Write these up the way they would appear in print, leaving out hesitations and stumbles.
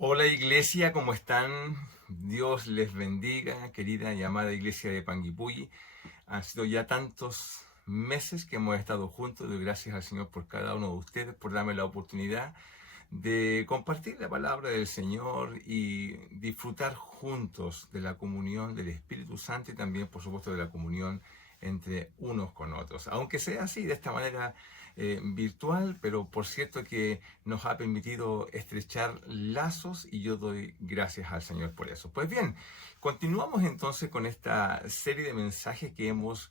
Hola iglesia, ¿cómo están? Dios les bendiga, querida y amada iglesia de Panguipulli. Han sido ya tantos meses que hemos estado juntos. Doy gracias al Señor por cada uno de ustedes, por darme la oportunidad de compartir la palabra del Señor y disfrutar juntos de la comunión del Espíritu Santo y también, por supuesto, de la comunión entre unos con otros. Aunque sea así, de esta manera virtual, pero por cierto que nos ha permitido estrechar lazos y yo doy gracias al Señor por eso. Pues bien, continuamos entonces con esta serie de mensajes que hemos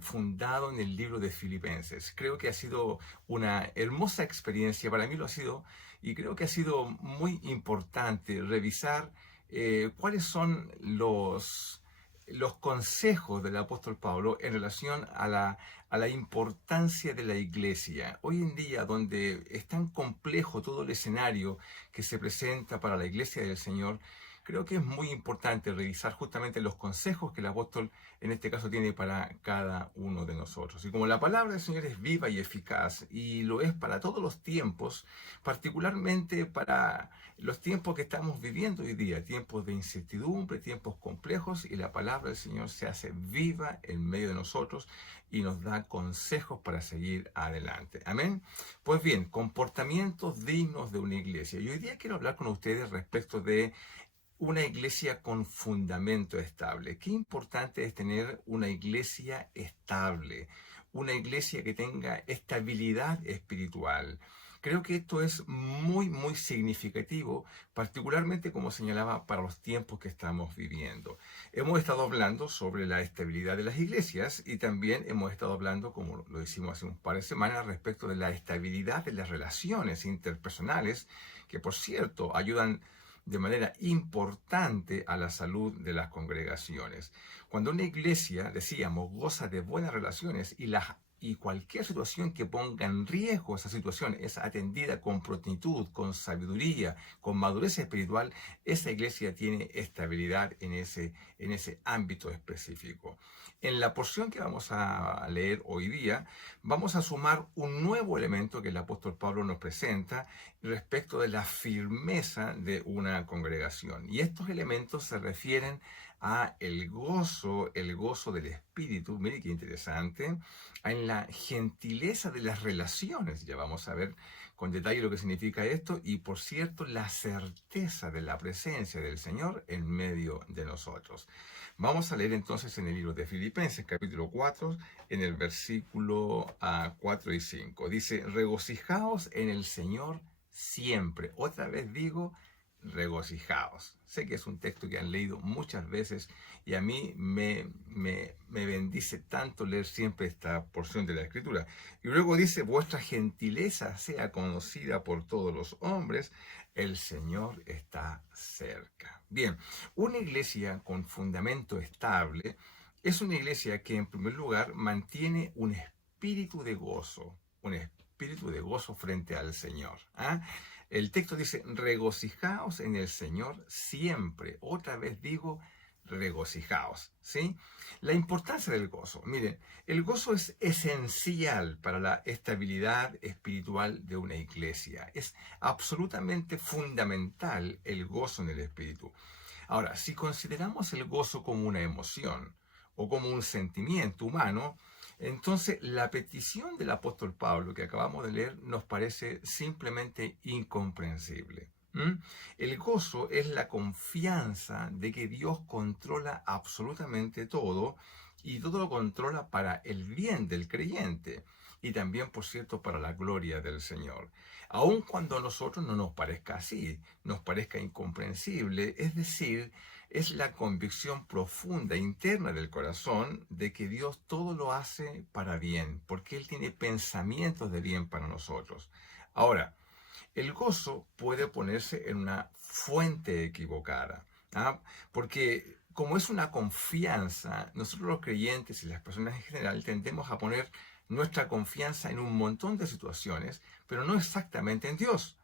fundado en el libro de Filipenses. Creo que ha sido una hermosa experiencia, para mí lo ha sido, y creo que ha sido muy importante revisar cuáles son los consejos del apóstol Pablo en relación a la importancia de la iglesia. Hoy en día, donde es tan complejo todo el escenario que se presenta para la iglesia del Señor, creo que es muy importante revisar justamente los consejos que el apóstol en este caso tiene para cada uno de nosotros. Y como la palabra del Señor es viva y eficaz y lo es para todos los tiempos, particularmente para los tiempos que estamos viviendo hoy día, tiempos de incertidumbre, tiempos complejos, y la palabra del Señor se hace viva en medio de nosotros y nos da consejos para seguir adelante. Amén. Pues bien, comportamientos dignos de una iglesia. Y hoy día quiero hablar con ustedes respecto de una iglesia con fundamento estable. Qué importante es tener una iglesia estable, una iglesia que tenga estabilidad espiritual. Creo que esto es muy significativo, particularmente como señalaba para los tiempos que estamos viviendo. Hemos estado hablando sobre la estabilidad de las iglesias y también hemos estado hablando, como lo hicimos hace un par de semanas, respecto de la estabilidad de las relaciones interpersonales, que por cierto ayudan de manera importante a la salud de las congregaciones. Cuando una iglesia, decíamos, goza de buenas relaciones y cualquier situación que ponga en riesgo esa situación es atendida con prontitud, con sabiduría, con madurez espiritual, esa iglesia tiene estabilidad en ese ámbito específico. En la porción que vamos a leer hoy día, vamos a sumar un nuevo elemento que el apóstol Pablo nos presenta respecto de la firmeza de una congregación. Y estos elementos se refieren a el gozo del Espíritu, mire qué interesante, en la gentileza de las relaciones, ya vamos a ver con detalle lo que significa esto, y por cierto, la certeza de la presencia del Señor en medio de nosotros. Vamos a leer entonces en el libro de Filipenses, capítulo 4, en el versículo 4 y 5. Dice, regocijaos en el Señor siempre. Otra vez digo, regocijaos. Sé que es un texto que han leído muchas veces y a mí me bendice tanto leer siempre esta porción de la Escritura. Y luego dice, vuestra gentileza sea conocida por todos los hombres, el Señor está cerca. Bien, una iglesia con fundamento estable es una iglesia que en primer lugar mantiene un espíritu de gozo, frente al Señor. ¿Ah? El texto dice, regocijaos en el Señor siempre. Otra vez digo, regocijaos. ¿Sí? La importancia del gozo. Miren, el gozo es esencial para la estabilidad espiritual de una iglesia. Es absolutamente fundamental el gozo en el espíritu. Ahora, si consideramos el gozo como una emoción o como un sentimiento humano, entonces la petición del apóstol Pablo que acabamos de leer nos parece simplemente incomprensible. ¿Mm? El gozo es la confianza de que Dios controla absolutamente todo y todo lo controla para el bien del creyente y también, por cierto, para la gloria del Señor. Aun cuando a nosotros no nos parezca así, nos parezca incomprensible, es decir, es la convicción profunda interna del corazón de que Dios todo lo hace para bien, porque Él tiene pensamientos de bien para nosotros. Ahora, el gozo puede ponerse en una fuente equivocada, ¿ah? Porque como es una confianza, nosotros los creyentes y las personas en general tendemos a poner nuestra confianza en un montón de situaciones, pero no exactamente en Dios.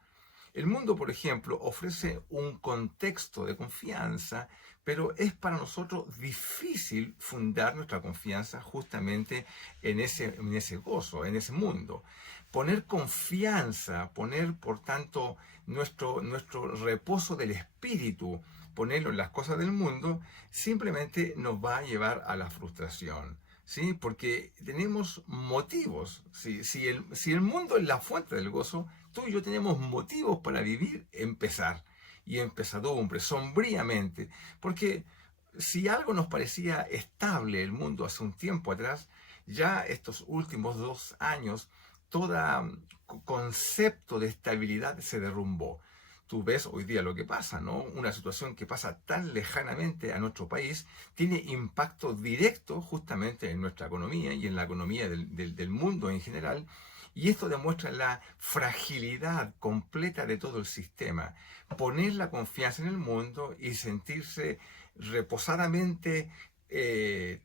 El mundo, por ejemplo, ofrece un contexto de confianza, pero es para nosotros difícil fundar nuestra confianza justamente en ese gozo, en ese mundo. Poner confianza, poner, por tanto, nuestro reposo del espíritu, ponerlo en las cosas del mundo, simplemente nos va a llevar a la frustración. ¿Sí? Porque tenemos motivos. Si el mundo es la fuente del gozo, tú y yo tenemos motivos para vivir en pesar y en pesadumbre, sombríamente. Porque si algo nos parecía estable el mundo hace un tiempo atrás, ya estos últimos 2 años, todo concepto de estabilidad se derrumbó. Tú ves hoy día lo que pasa, ¿no? Una situación que pasa tan lejanamente a nuestro país tiene impacto directo justamente en nuestra economía y en la economía del mundo en general. Y esto demuestra la fragilidad completa de todo el sistema. Poner la confianza en el mundo y sentirse reposadamente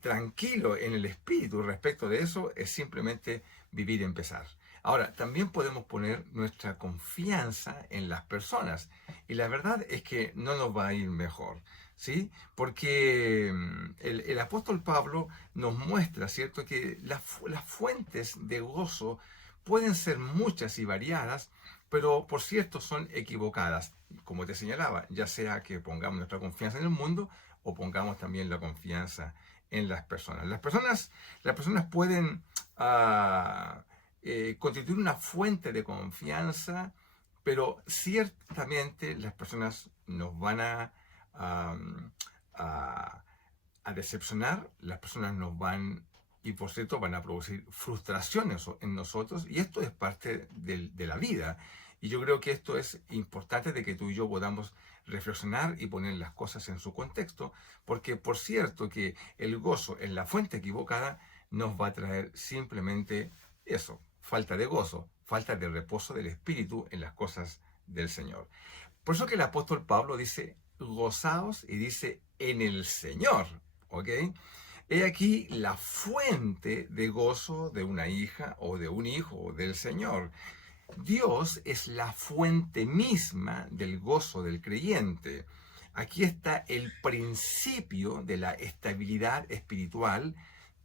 tranquilo en el espíritu respecto de eso es simplemente vivir en pesar. Ahora, también podemos poner nuestra confianza en las personas. Y la verdad es que no nos va a ir mejor, ¿sí? Porque el apóstol Pablo nos muestra, ¿cierto?, que las fuentes de gozo pueden ser muchas y variadas, pero por cierto son equivocadas. Como te señalaba, ya sea que pongamos nuestra confianza en el mundo o pongamos también la confianza en las personas. Las personas pueden constituir una fuente de confianza, pero ciertamente las personas nos van a, a decepcionar, las personas nos van, y por cierto, van a producir frustraciones en nosotros, y esto es parte de la vida. Y yo creo que esto es importante de que tú y yo podamos reflexionar y poner las cosas en su contexto, porque por cierto que el gozo en la fuente equivocada nos va a traer simplemente eso, falta de gozo, falta de reposo del espíritu en las cosas del Señor. Por eso que el apóstol Pablo dice, gozaos, y dice, en el Señor, ¿ok? He aquí la fuente de gozo de una hija o de un hijo o del Señor. Dios es la fuente misma del gozo del creyente. Aquí está el principio de la estabilidad espiritual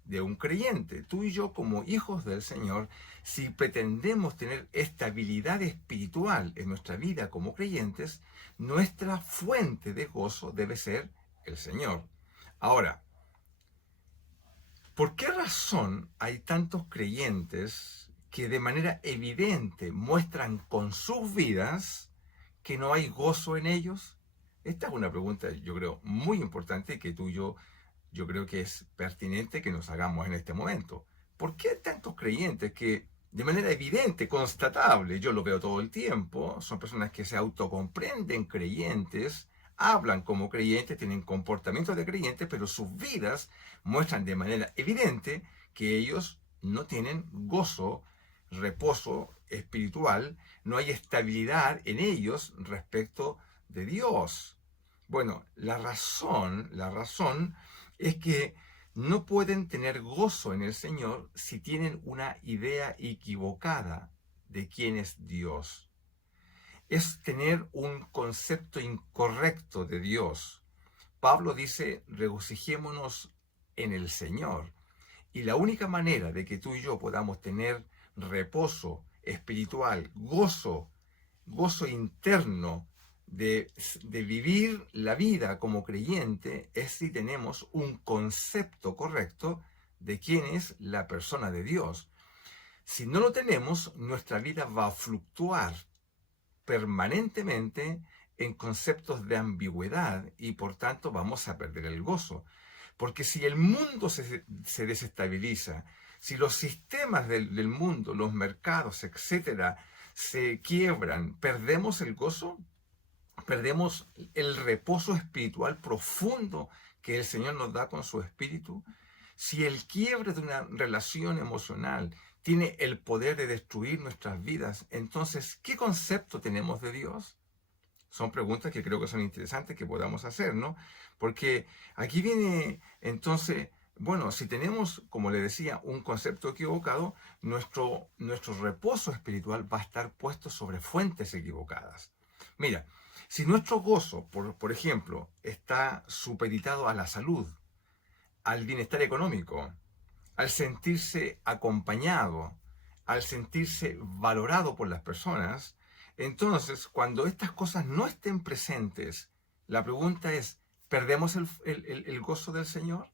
de un creyente. Tú y yo, como hijos del Señor, si pretendemos tener estabilidad espiritual en nuestra vida como creyentes, nuestra fuente de gozo debe ser el Señor. Ahora, ¿por qué razón hay tantos creyentes que de manera evidente muestran con sus vidas que no hay gozo en ellos? Esta es una pregunta, yo creo, muy importante que tú y yo creo que es pertinente que nos hagamos en este momento. ¿Por qué hay tantos creyentes que de manera evidente, constatable, yo lo veo todo el tiempo, son personas que se autocomprenden creyentes, hablan como creyentes, tienen comportamientos de creyentes, pero sus vidas muestran de manera evidente que ellos no tienen gozo, reposo espiritual, no hay estabilidad en ellos respecto de Dios? Bueno, la razón es que no pueden tener gozo en el Señor si tienen una idea equivocada de quién es Dios. Es tener un concepto incorrecto de Dios. Pablo dice, regocijémonos en el Señor. Y la única manera de que tú y yo podamos tener reposo espiritual, gozo interno, de vivir la vida como creyente, es si tenemos un concepto correcto de quién es la persona de Dios. Si no lo tenemos, nuestra vida va a fluctuar permanentemente en conceptos de ambigüedad y por tanto vamos a perder el gozo. Porque si el mundo se desestabiliza, si los sistemas del mundo, los mercados, etcétera, se quiebran, perdemos el gozo, perdemos el reposo espiritual profundo que el Señor nos da con su espíritu. Si el quiebre de una relación emocional tiene el poder de destruir nuestras vidas, entonces, ¿qué concepto tenemos de Dios? Son preguntas que creo que son interesantes que podamos hacer, ¿no? Porque aquí viene entonces Bueno, si tenemos, como le decía, un concepto equivocado, nuestro reposo espiritual va a estar puesto sobre fuentes equivocadas. Mira, si nuestro gozo, por ejemplo, está supeditado a la salud, al bienestar económico, al sentirse acompañado, al sentirse valorado por las personas, entonces cuando estas cosas no estén presentes, la pregunta es, ¿perdemos el gozo del Señor?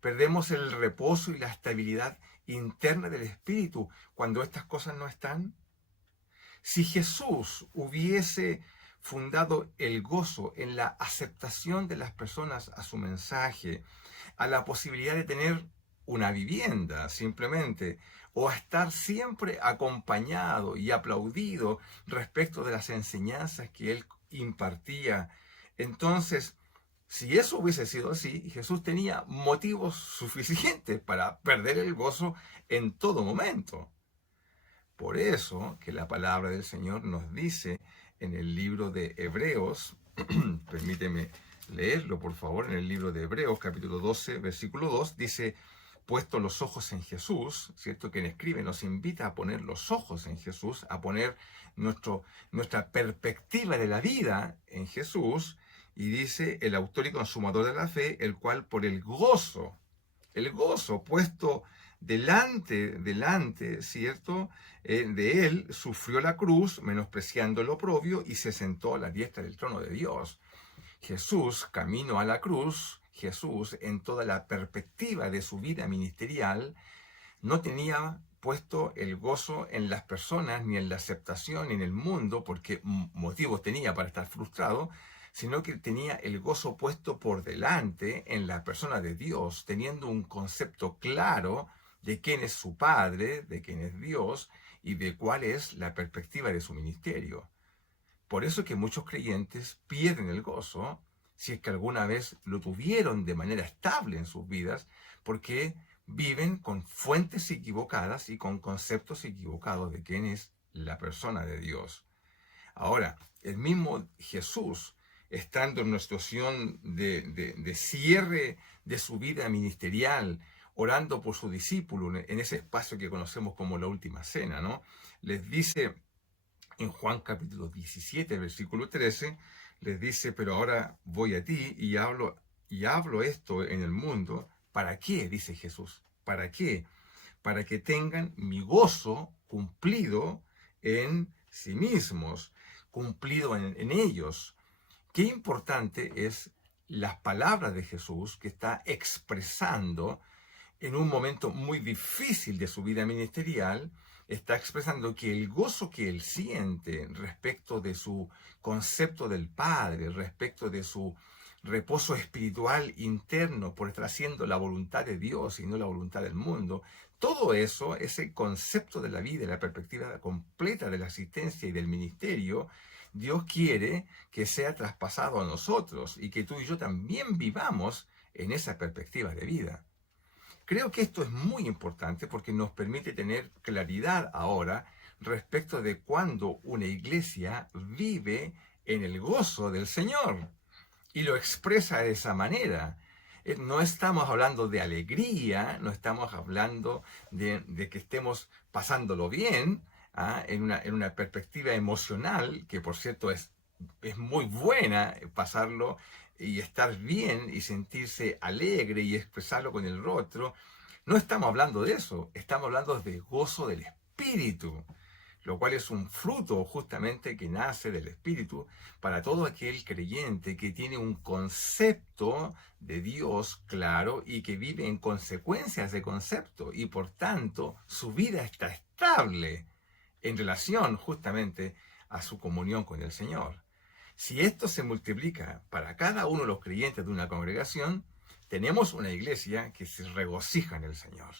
¿Perdemos el reposo y la estabilidad interna del espíritu cuando estas cosas no están? Si Jesús hubiese fundado el gozo en la aceptación de las personas a su mensaje, a la posibilidad de tener una vivienda simplemente, o a estar siempre acompañado y aplaudido respecto de las enseñanzas que él impartía, entonces, si eso hubiese sido así, Jesús tenía motivos suficientes para perder el gozo en todo momento. Por eso que la palabra del Señor nos dice en el libro de Hebreos, permíteme leerlo por favor, en el libro de Hebreos capítulo 12, versículo 2, dice, puesto los ojos en Jesús, ¿cierto? Quien escribe nos invita a poner los ojos en Jesús, a poner nuestra perspectiva de la vida en Jesús, y dice el autor y consumador de la fe, el cual por el gozo puesto delante, ¿cierto? De él sufrió la cruz, menospreciando el oprobio, y se sentó a la diestra del trono de Dios. Jesús, camino a la cruz, Jesús, en toda la perspectiva de su vida ministerial, no tenía puesto el gozo en las personas, ni en la aceptación, ni en el mundo, porque motivos tenía para estar frustrado, sino que tenía el gozo puesto por delante en la persona de Dios, teniendo un concepto claro de quién es su Padre, de quién es Dios y de cuál es la perspectiva de su ministerio. Por eso que muchos creyentes pierden el gozo, si es que alguna vez lo tuvieron de manera estable en sus vidas, porque viven con fuentes equivocadas y con conceptos equivocados de quién es la persona de Dios. Ahora, el mismo Jesús, estando en una situación de cierre de su vida ministerial, orando por su discípulo en ese espacio que conocemos como la última cena, ¿no? Les dice en Juan capítulo 17, versículo 13, les dice, pero ahora voy a ti y hablo esto en el mundo. ¿Para qué? Dice Jesús. ¿Para qué? Para que tengan mi gozo cumplido en sí mismos, cumplido en ellos. Qué importante es las palabras de Jesús que está expresando en un momento muy difícil de su vida ministerial, está expresando que el gozo que él siente respecto de su concepto del Padre, respecto de su reposo espiritual interno por estar haciendo la voluntad de Dios y no la voluntad del mundo, todo eso, ese concepto de la vida y la perspectiva completa de la asistencia y del ministerio, Dios quiere que sea traspasado a nosotros y que tú y yo también vivamos en esa perspectiva de vida. Creo que esto es muy importante porque nos permite tener claridad ahora respecto de cuando una iglesia vive en el gozo del Señor y lo expresa de esa manera. No estamos hablando de alegría, no estamos hablando de que estemos pasándolo bien, en una perspectiva emocional, que por cierto es muy buena pasarlo y estar bien y sentirse alegre y expresarlo con el rostro. No estamos hablando de eso, estamos hablando de gozo del Espíritu, lo cual es un fruto justamente que nace del Espíritu para todo aquel creyente que tiene un concepto de Dios claro y que vive en consecuencia de ese concepto y por tanto su vida está estable en relación justamente a su comunión con el Señor. Si esto se multiplica para cada uno de los creyentes de una congregación, tenemos una iglesia que se regocija en el Señor.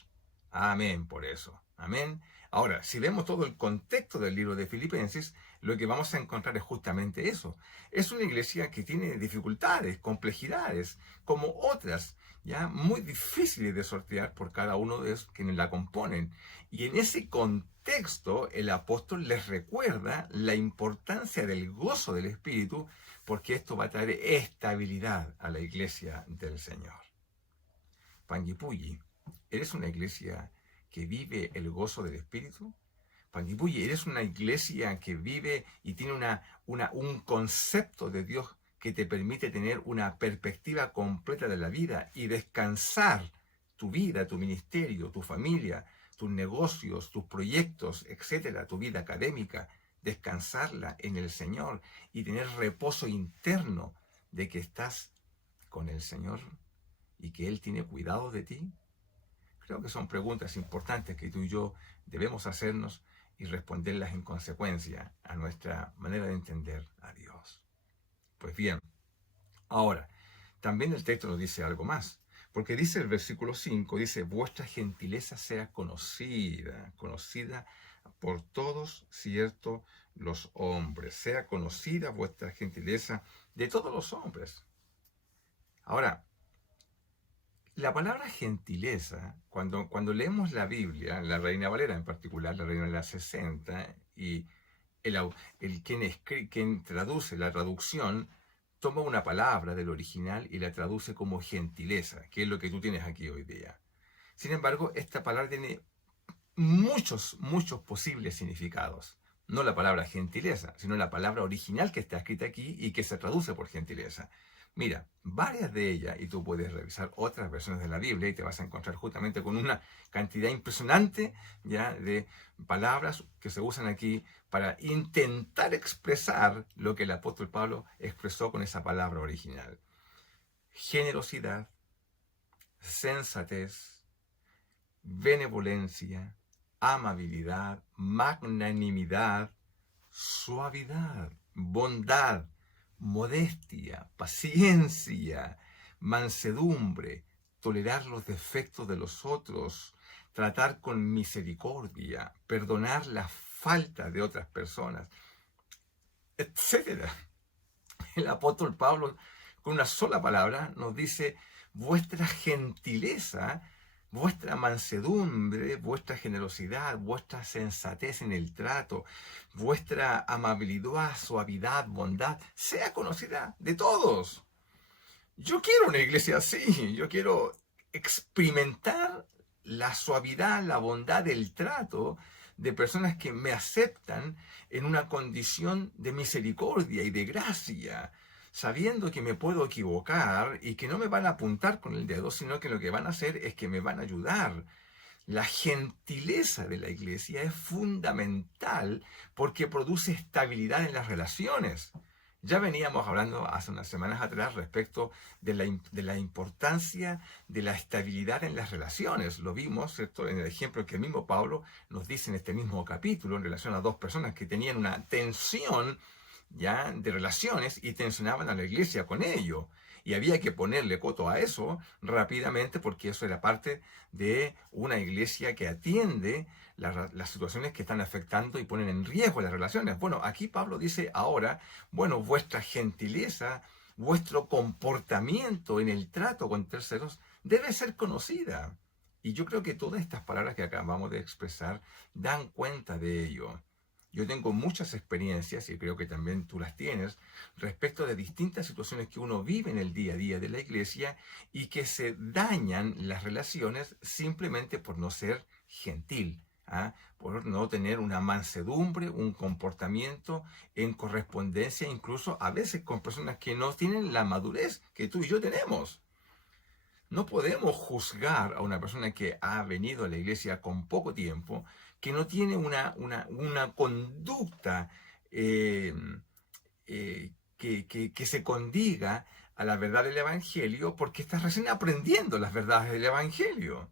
Amén por eso. Amén. Ahora, si vemos todo el contexto del libro de Filipenses, lo que vamos a encontrar es justamente eso. Es una iglesia que tiene dificultades, complejidades, como otras, ya muy difíciles de sortear por cada uno de esos quienes la componen. Y en ese contexto, el apóstol les recuerda la importancia del gozo del Espíritu, porque esto va a traer estabilidad a la iglesia del Señor. Panguipulli, ¿eres una iglesia que vive el gozo del Espíritu? Panguipulli, ¿eres una iglesia que vive y tiene un concepto de Dios que te permite tener una perspectiva completa de la vida y descansar tu vida, tu ministerio, tu familia, tus negocios, tus proyectos, etcétera, tu vida académica, descansarla en el Señor y tener reposo interno de que estás con el Señor y que Él tiene cuidado de ti? Creo que son preguntas importantes que tú y yo debemos hacernos y responderlas en consecuencia a nuestra manera de entender a Dios. Pues bien, ahora, también el texto nos dice algo más, porque dice el versículo 5, dice, vuestra gentileza sea conocida por todos, cierto, los hombres, sea conocida vuestra gentileza de todos los hombres. Ahora, la palabra gentileza, cuando leemos la Biblia, la Reina Valera en particular, la Reina Valera 60, y quien traduce la traducción, toma una palabra del original y la traduce como gentileza, que es lo que tú tienes aquí hoy día. Sin embargo, esta palabra tiene muchos posibles significados. No la palabra gentileza, sino la palabra original que está escrita aquí y que se traduce por gentileza. Mira, varias de ellas, y tú puedes revisar otras versiones de la Biblia y te vas a encontrar justamente con una cantidad impresionante ya de palabras que se usan aquí para intentar expresar lo que el apóstol Pablo expresó con esa palabra original. Generosidad, sensatez, benevolencia, amabilidad, magnanimidad, suavidad, bondad, modestia, paciencia, mansedumbre, tolerar los defectos de los otros, tratar con misericordia, perdonar las faltas de otras personas, etc. El apóstol Pablo, con una sola palabra, nos dice, vuestra gentileza, vuestra mansedumbre, vuestra generosidad, vuestra sensatez en el trato, vuestra amabilidad, suavidad, bondad, sea conocida de todos. Yo quiero una iglesia así, yo quiero experimentar la suavidad, la bondad, el trato de personas que me aceptan en una condición de misericordia y de gracia, sabiendo que me puedo equivocar y que no me van a apuntar con el dedo, sino que lo que van a hacer es que me van a ayudar. La gentileza de la iglesia es fundamental porque produce estabilidad en las relaciones. Ya veníamos hablando hace unas semanas atrás respecto de la importancia de la estabilidad en las relaciones. Lo vimos, ¿cierto?, en el ejemplo que el mismo Pablo nos dice en este mismo capítulo en relación a dos personas que tenían una tensión ya de relaciones y tensionaban a la iglesia con ello. Y había que ponerle coto a eso rápidamente porque eso era parte de una iglesia que atiende las situaciones que están afectando y ponen en riesgo las relaciones. Bueno, aquí Pablo dice ahora, bueno, vuestra gentileza, vuestro comportamiento en el trato con terceros debe ser conocida. Y yo creo que todas estas palabras que acabamos de expresar dan cuenta de ello. Yo tengo muchas experiencias, y creo que también tú las tienes, respecto de distintas situaciones que uno vive en el día a día de la iglesia y que se dañan las relaciones simplemente por no ser gentil, por no tener una mansedumbre, un comportamiento en correspondencia, incluso a veces con personas que no tienen la madurez que tú y yo tenemos. No podemos juzgar a una persona que ha venido a la iglesia con poco tiempo, que no tiene una conducta que se condiga a la verdad del Evangelio, porque está recién aprendiendo las verdades del Evangelio.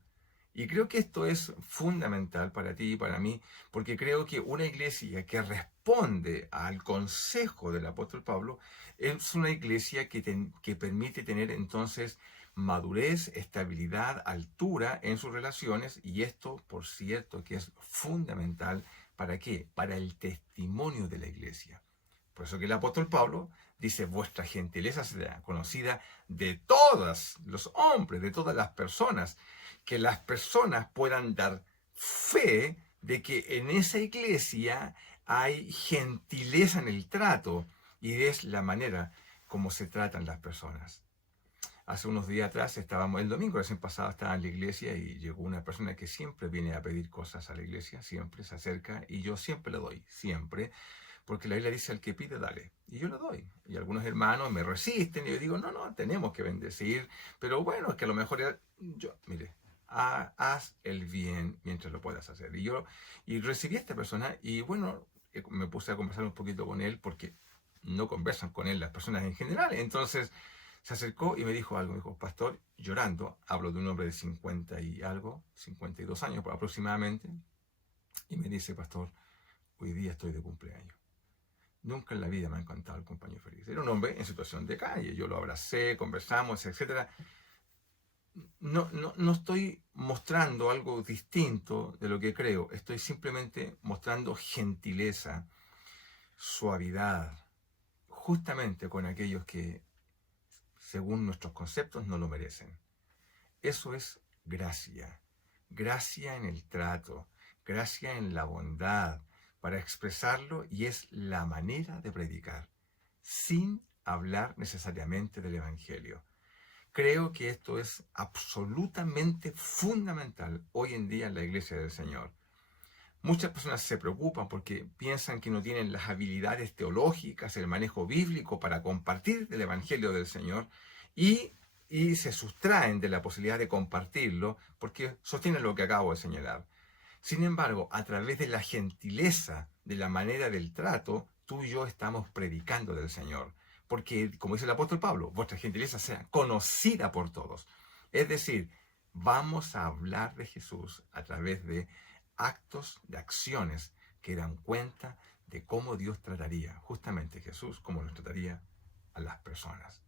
Y creo que esto es fundamental para ti y para mí, porque creo que una iglesia que responde al consejo del apóstol Pablo es una iglesia que permite tener entonces madurez, estabilidad, altura en sus relaciones, y esto, por cierto, que es fundamental. ¿Para qué? Para el testimonio de la iglesia. Por eso que el apóstol Pablo dice, vuestra gentileza será conocida de todos los hombres, de todas las personas, que las personas puedan dar fe de que en esa iglesia hay gentileza en el trato, y es la manera como se tratan las personas. Hace unos días atrás estábamos, el domingo recién pasado estaba en la iglesia y llegó una persona que siempre viene a pedir cosas a la iglesia, siempre se acerca y yo siempre le doy, siempre, porque la Biblia dice al que pide, dale. Y yo le doy. Y algunos hermanos me resisten y yo digo, no, no, tenemos que bendecir, pero bueno, es que a lo mejor yo, mire, haz el bien mientras lo puedas hacer. Y recibí a esta persona y bueno, me puse a conversar un poquito con él porque no conversan con él las personas en general. Entonces se acercó y me dijo algo, me dijo, pastor, llorando, hablo de un hombre de 50 y algo, 52 años aproximadamente, y me dice, pastor, hoy día estoy de cumpleaños. Nunca en la vida me ha encantado el cumpleaños feliz. Era un hombre en situación de calle, yo lo abracé, conversamos, etc. No estoy mostrando algo distinto de lo que creo, estoy simplemente mostrando gentileza, suavidad, justamente con aquellos que, según nuestros conceptos, no lo merecen. Eso es gracia, gracia en el trato, gracia en la bondad, para expresarlo, y es la manera de predicar, sin hablar necesariamente del Evangelio. Creo que esto es absolutamente fundamental hoy en día en la Iglesia del Señor. Muchas personas se preocupan porque piensan que no tienen las habilidades teológicas, el manejo bíblico para compartir el Evangelio del Señor y se sustraen de la posibilidad de compartirlo porque sostienen lo que acabo de señalar. Sin embargo, a través de la gentileza, de la manera del trato, tú y yo estamos predicando del Señor. Porque, como dice el apóstol Pablo, vuestra gentileza sea conocida por todos. Es decir, vamos a hablar de Jesús a través de actos, de acciones que dan cuenta de cómo Dios trataría, justamente Jesús, cómo nos trataría a las personas.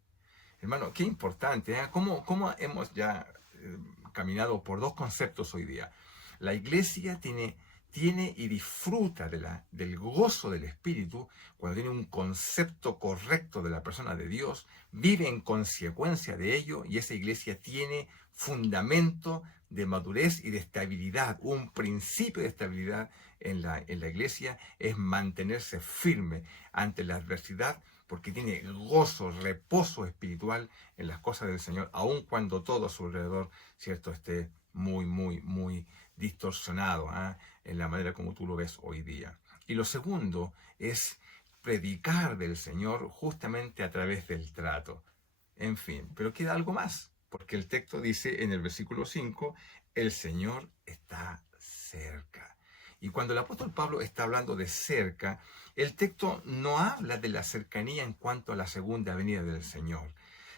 Hermano, qué importante, ¿eh? ¿Cómo hemos ya caminado por dos conceptos hoy día? La iglesia tiene y disfruta del gozo del Espíritu cuando tiene un concepto correcto de la persona de Dios, vive en consecuencia de ello, y esa iglesia tiene fundamento de madurez y de estabilidad. Un principio de estabilidad en la iglesia es mantenerse firme ante la adversidad, porque tiene gozo, reposo espiritual en las cosas del Señor, aun cuando todo a su alrededor, cierto, esté muy distorsionado, en la manera como tú lo ves hoy día. Y lo segundo es predicar del Señor justamente a través del trato. En fin, pero queda algo más, porque el texto dice en el versículo 5, el Señor está cerca. Y cuando el apóstol Pablo está hablando de cerca, el texto no habla de la cercanía en cuanto a la segunda venida del Señor,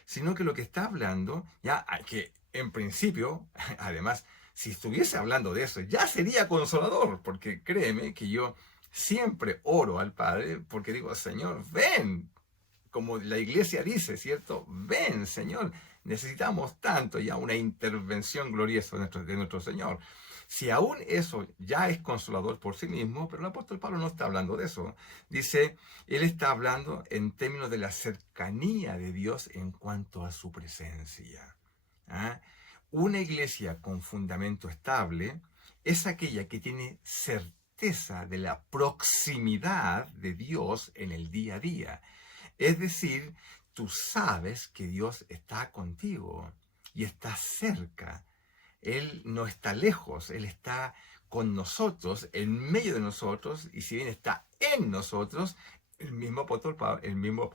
sino que lo que está hablando, ya que en principio, además, si estuviese hablando de eso, ya sería consolador, porque créeme que yo siempre oro al Padre, porque digo, Señor, ven, como la iglesia dice, ¿cierto? Ven, Señor, necesitamos tanto ya una intervención gloriosa de nuestro Señor. Si aún eso ya es consolador por sí mismo, pero el apóstol Pablo no está hablando de eso. Dice, él está hablando en términos de la cercanía de Dios en cuanto a su presencia. Una iglesia con fundamento estable es aquella que tiene certeza de la proximidad de Dios en el día a día. Es decir, tú sabes que Dios está contigo y está cerca. Él no está lejos, Él está con nosotros, en medio de nosotros, y si bien está en nosotros, el mismo apóstol Pablo, el mismo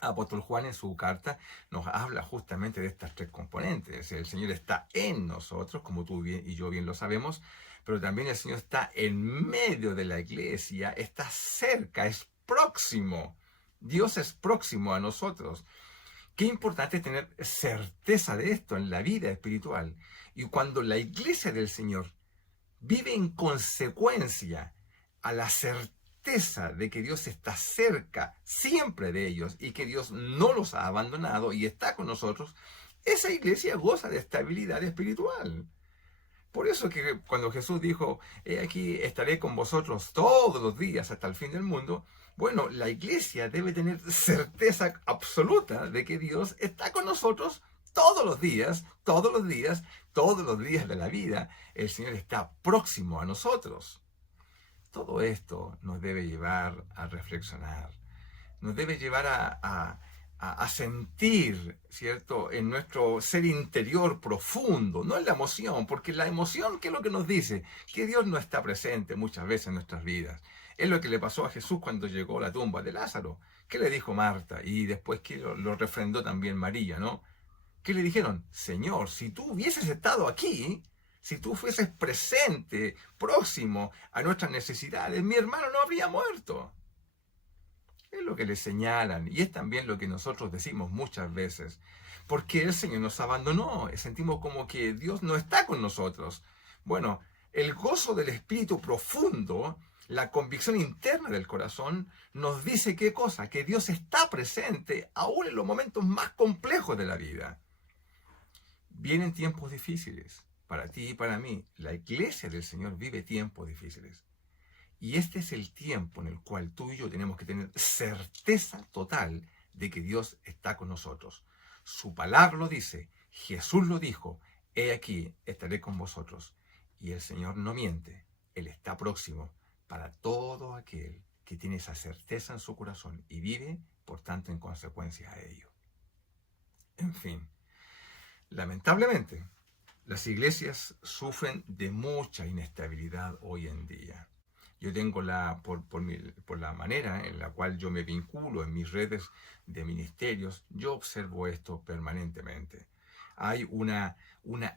apóstol Juan en su carta nos habla justamente de estas tres componentes. El Señor está en nosotros, como tú bien y yo bien lo sabemos, pero también el Señor está en medio de la iglesia, está cerca, es próximo. Dios es próximo a nosotros. Qué importante tener certeza de esto en la vida espiritual. Y cuando la iglesia del Señor vive en consecuencia a la certeza de que Dios está cerca siempre de ellos y que Dios no los ha abandonado y está con nosotros, esa iglesia goza de estabilidad espiritual. Por eso que cuando Jesús dijo, he aquí estaré con vosotros todos los días hasta el fin del mundo, bueno, la iglesia debe tener certeza absoluta de que Dios está con nosotros todos los días, todos los días, todos los días de la vida. El Señor está próximo a nosotros. Todo esto nos debe llevar a reflexionar, nos debe llevar a sentir, ¿cierto?, en nuestro ser interior profundo, no en la emoción, porque la emoción, ¿qué es lo que nos dice? Que Dios no está presente muchas veces en nuestras vidas. Es lo que le pasó a Jesús cuando llegó a la tumba de Lázaro. ¿Qué le dijo Marta? Y después que lo refrendó también María, ¿no? ¿Qué le dijeron? Señor, si tú hubieses estado aquí, si tú fueses presente, próximo a nuestras necesidades, mi hermano no habría muerto. Es lo que le señalan y es también lo que nosotros decimos muchas veces. Porque el Señor nos abandonó, sentimos como que Dios no está con nosotros. Bueno, el gozo del Espíritu profundo, la convicción interna del corazón, nos dice qué cosa, que Dios está presente aún en los momentos más complejos de la vida. Vienen tiempos difíciles para ti y para mí. La iglesia del Señor vive tiempos difíciles. Y este es el tiempo en el cual tú y yo tenemos que tener certeza total de que Dios está con nosotros. Su palabra lo dice, Jesús lo dijo, he aquí, estaré con vosotros. Y el Señor no miente, Él está próximo para todo aquel que tiene esa certeza en su corazón y vive, por tanto, en consecuencia a ello. En fin, lamentablemente, las iglesias sufren de mucha inestabilidad hoy en día. Yo tengo por la manera en la cual yo me vinculo en mis redes de ministerios, yo observo esto permanentemente. Hay una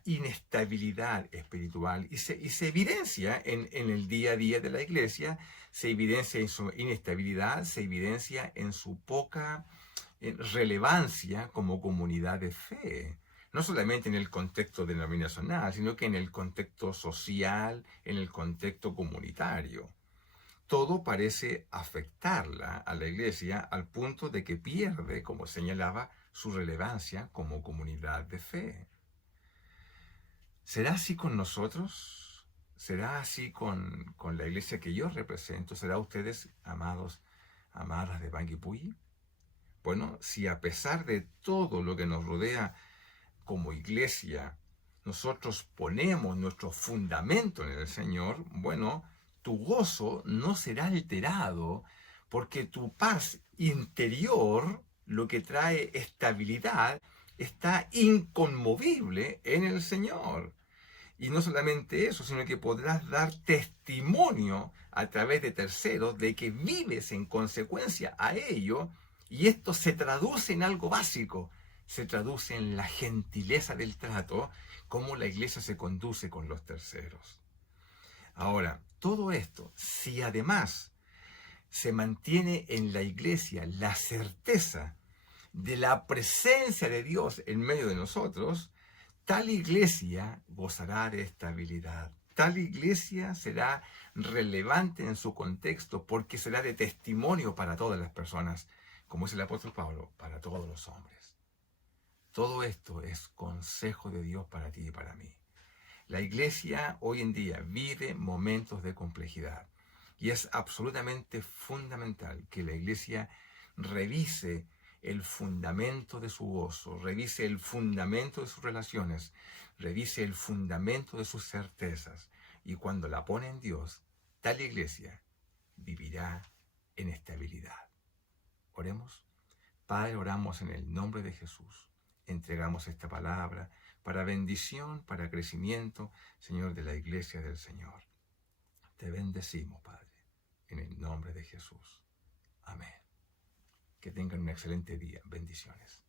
inestabilidad espiritual y se evidencia en el día a día de la iglesia, se evidencia en su inestabilidad, se evidencia en su poca relevancia como comunidad de fe. No solamente en el contexto denominacional, sino que en el contexto social, en el contexto comunitario. Todo parece afectarla a la iglesia al punto de que pierde, como señalaba, su relevancia como comunidad de fe. ¿Será así con nosotros? ¿Será así con la iglesia que yo represento? ¿Será ustedes, amados, amadas de Panguipulli? Bueno, si a pesar de todo lo que nos rodea como iglesia, nosotros ponemos nuestro fundamento en el Señor, bueno, tu gozo no será alterado porque tu paz interior, lo que trae estabilidad, está inconmovible en el Señor. Y no solamente eso, sino que podrás dar testimonio a través de terceros de que vives en consecuencia a ello, y esto se traduce en algo básico, se traduce en la gentileza del trato, cómo la iglesia se conduce con los terceros. Ahora, todo esto, si además se mantiene en la iglesia la certeza de la presencia de Dios en medio de nosotros, tal iglesia gozará de estabilidad. Tal iglesia será relevante en su contexto porque será de testimonio para todas las personas, como es el apóstol Pablo, para todos los hombres. Todo esto es consejo de Dios para ti y para mí. La iglesia hoy en día vive momentos de complejidad y es absolutamente fundamental que la iglesia revise el fundamento de su gozo, revise el fundamento de sus relaciones, revise el fundamento de sus certezas. Y cuando la pone en Dios, tal iglesia vivirá en estabilidad. Oremos. Padre, oramos en el nombre de Jesús. Entregamos esta palabra para bendición, para crecimiento, Señor, de la iglesia del Señor. Te bendecimos, Padre, en el nombre de Jesús. Amén. Que tengan un excelente día. Bendiciones.